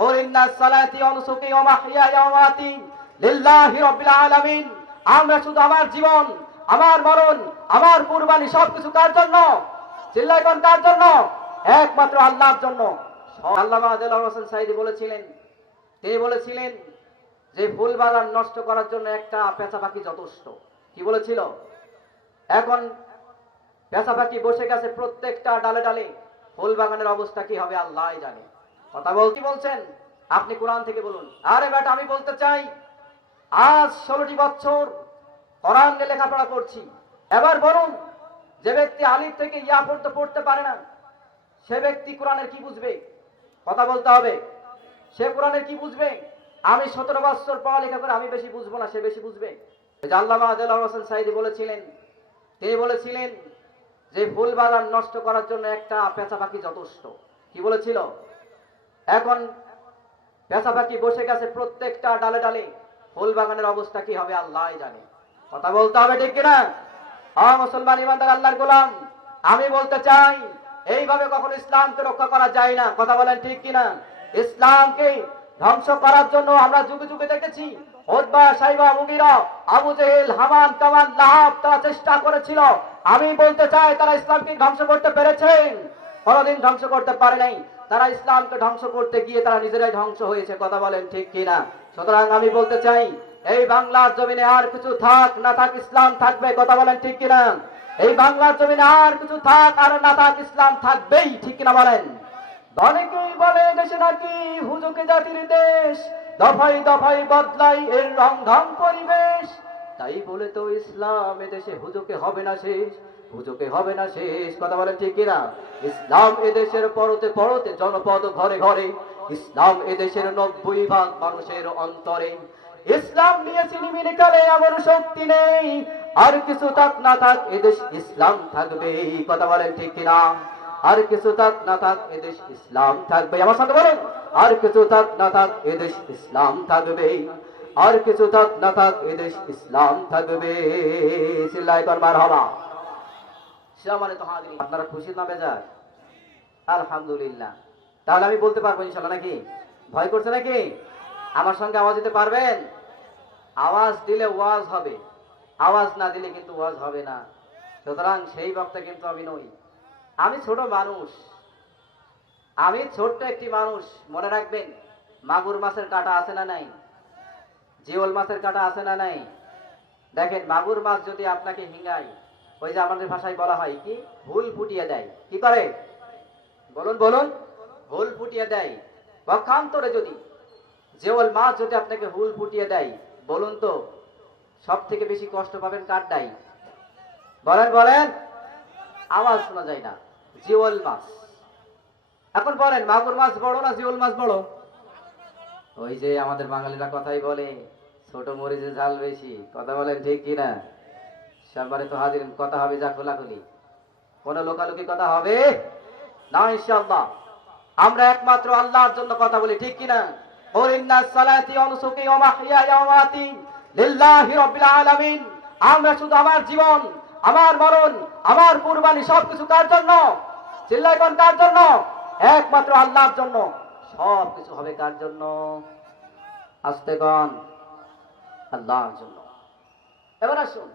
কুল ইন্না সালাতি ওয়া নুসুকি ওয়া মাহইয়ায়া ওয়া মামাতি লিল্লাহি রাব্বিল আলামিন। আমরা শুধু আমার জীবন, আমার মরণ, আমার কুরবানি সবকিছু কার জন্য? চিল্লায় কোন কার জন্য? একমাত্র আল্লাহর জন্য। আল্লামা দেলোয়ার হোসেন সাঈদী বলেছিলেন, তিনি বলেছিলেন যে ফুল বাগান নষ্ট করার জন্য একটা পেঁচা পাখি যথেষ্ট। কি বলেছিল? এখন পেঁচা পাখি বসে গেছে প্রত্যেকটা ডালে ডালে, ফুল বাগানের অবস্থা কি হবে আল্লাহই জানে। কথা কি বলছেন? আপনি কোরআন থেকে বলুন। আরে বেটা, আমি বলতে চাই, আজ 16টি বছর কোরআন নিয়ে লেখাপড়া করছি। এবার বলুন, যে ব্যক্তি আলিফ থেকে ইয়া পর্যন্ত পড়তে পারে না, সে ব্যক্তি কোরআনের কি বুঝবে? কথা বলতে হবে। সে কোরআনের কি বুঝবে? আমি 17 বছর পড়ালেখা করে আমি বেশি বুঝবো না, সে বেশি বুঝবে। আল্লামা দেলোয়ার হোসেন সাঈদী বলেছিলেন, তিনি বলেছিলেন যে ফুল বাগান নষ্ট করার জন্য একটা পেঁচা পাখি যথেষ্ট। কি বলেছিল? এখন পেঁচা পাখি বসে গেছে প্রত্যেকটা ডালে ডালে, ফুল বাগানের অবস্থা কি হবে আল্লাহই জানে। কথা বলতে হবে, ঠিক কিনা? মুসলমান ইমানদার আল্লাহর গোলাম, আমি বলতে চাই, এইভাবে কখনো ইসলামকে রক্ষা করা যায় না। কথা বলেন, ঠিক কিনা? ইসলামকে ধ্বংস করার জন্য আমরা যুগে যুগে দেখেছি, উতবা, সাইবা, মুগীরা, আবু জেহেল, হামান, কামান, লাহাব তারা চেষ্টা করেছিল। আমি বলতে চাই, তারা ইসলামকে ধ্বংস করতে পেরেছেন? কোনদিন ধ্বংস করতে পারে নাই। তারা ইসলামকে ধ্বংস করতে গিয়ে তারা নিজেরাই ধ্বংস হয়েছে। কথা বলেন, ঠিক কিনা? সুতরাং আমি বলতে চাই, এই বাংলার জমিনে আর কিছু থাক না থাক, ইসলাম থাকবে। কথা বলেন, ঠিক কিনা? এই বাংলার জমিনে আর কিছু থাক আর না থাক, ইসলাম থাকবেই। ঠিক কিনা বলেন? অনেকেই বলে দেশে নাকি হুজুকে জাতির দেশ, দফায় দফায় বদলাই এর রং ঢং পরিবেশ। তাই বলে তো ইসলাম এদেশে হুজুকে হবে না শেষ, হুজুকে হবে না শেষ। কথা বলেন, ঠিক কিনা? ইসলাম এদেশের পরতে পরতে জনপদ ঘরে ঘরে, ইসলাম এদেশের 90% মানুষের অন্তরে। ইসলাম নিয়ে চিনিমিনি কালে এমন শক্তি নেই, আর কিছু থাক না থাক এদেশ ইসলাম থাকবে। কথা বলেন, ঠিক কিনা? আর কিছু থাক না থাক এদেশ ইসলাম থাকবে। আমার সাথে বলুন, আর কিছু থাক না থাক এদেশ ইসলাম থাকবে, আর কিছু থাক না থাক এদেশ ইসলাম থাকবে। চিল্লায় কর মারহাবা। সম্মানিত হাজিরিন, আপনারা খুশি না বেজার? আলহামদুলিল্লাহ। তাহলে আমি বলতে পারবো ইনশাআল্লাহ, নাকি ভয় করছে নাকি? আমার সঙ্গে আওয়াজ দিতে পারবেন? আওয়াজ দিলে ওয়াজ হবে, আওয়াজ না দিলে কিন্তু ওয়াজ হবে না। সুতরাং সেই বক্তা কিন্তু আমি নই। আমি ছোট মানুষ, আমি ছোট্ট একটি মানুষ। মনে রাখবেন, মাগুর মাছের কাঁটা আছে না নাই? জিওল মাছের কাঁটা আছে না নাই? দেখেন, মাগুর মাছ যদি আপনাকে হিঙ্গায়, ওই যে আমাদের ভাষায় বলা হয় কি, হুল ফুটিয়ে দেয়। কি করে? বলুন বলুন। হুল ফুটিয়ে দেয়। পক্ষান্তরে যদি জিওল মাছ যদি আপনাকে হুল ফুটিয়ে দেয়, বলুন তো সব থেকে বেশি কষ্ট পাবেন কারটাই? বলেন বলেন। আওয়াজ শোনা যায় না। জিওল মাছ। এখন বলেন, মাগুর মাছ বড় না জিওল মাছ বড়? ওই যে আমাদের বাঙালিরা কথাই বলে, ছোট মরিচে ঝাল বেশি। কথা বলেন, ঠিক কিনা? সম্মানিত হাজিরিন, কথা হবে যা খোলাখুলি, কোন লোকালোকি কথা হবে না ইনশাআল্লাহ। আমরা একমাত্র আল্লাহর জন্য কথা বলি, ঠিক কিনা? কুল ইন্না সালাতি ওয়া নুসুকি ওয়া মাহইয়ায়া ওয়া মামাতি লিল্লাহি রাব্বিল আলামিন। আমরা শুধু আমার জীবন, আমার মরণ, আমার কুরবানি সবকিছু কার জন্য? চিল্লায় কোন কার জন্য? একমাত্র আল্লাহর জন্য। সবকিছু হবে কার জন্য? আস্তে কোন? আল্লাহর জন্য। এবার আসুন,